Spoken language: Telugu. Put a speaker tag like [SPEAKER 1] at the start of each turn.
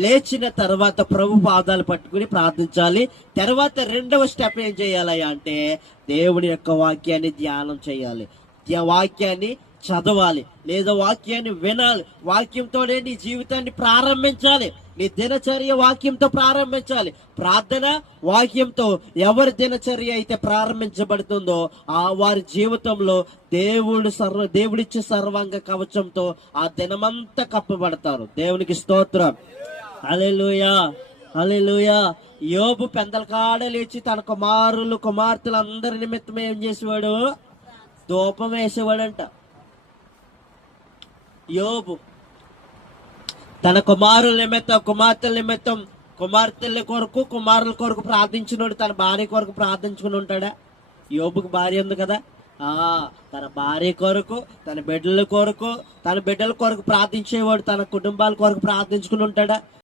[SPEAKER 1] లేచిన తర్వాత ప్రభు పాదాలు పట్టుకుని ప్రార్థించాలి. తర్వాత రెండవ స్టెప్ ఏం చేయాలయ్యా అంటే దేవుని యొక్క వాక్యాన్ని ధ్యానం చేయాలి. వాక్యాన్ని చదవాలి. లేదా వాక్యాన్ని వినాలి. వాక్యంతోనే నీ జీవితాన్ని ప్రారంభించాలి. నీ దినచర్య వాక్యంతో ప్రారంభించాలి. ప్రార్థన వాక్యంతో ఎవరి దినచర్య అయితే ప్రారంభించబడుతుందో ఆ వారి జీవితంలో దేవుడు సర్వ దేవుడిచ్చే సర్వాంగ కవచంతో ఆ దినమంతా కప్పబడతారు. దేవునికి స్తోత్రం. అలెలుయా అలెలుయా యోబు పెందల కాడ లేచి తన కుమారులు కుమార్తెలు అందరి నిమిత్తం ఏం చేసేవాడు? ధూపం వేసేవాడంట. యోబు తన కుమారుల నిమిత్తం కుమార్తెల నిమిత్తం కుమార్తెల కొరకు కుమారుల కొరకు ప్రార్థించినోడు తన భార్య కొరకు ప్రార్థించుకుని ఉంటాడా? యోబుకి భార్య ఉంది కదా. ఆ తన భార్య కొరకు తన బిడ్డల కొరకు తన బిడ్డల కొరకు ప్రార్థించేవాడు తన కుటుంబాల కొరకు ప్రార్థించుకుని ఉంటాడా?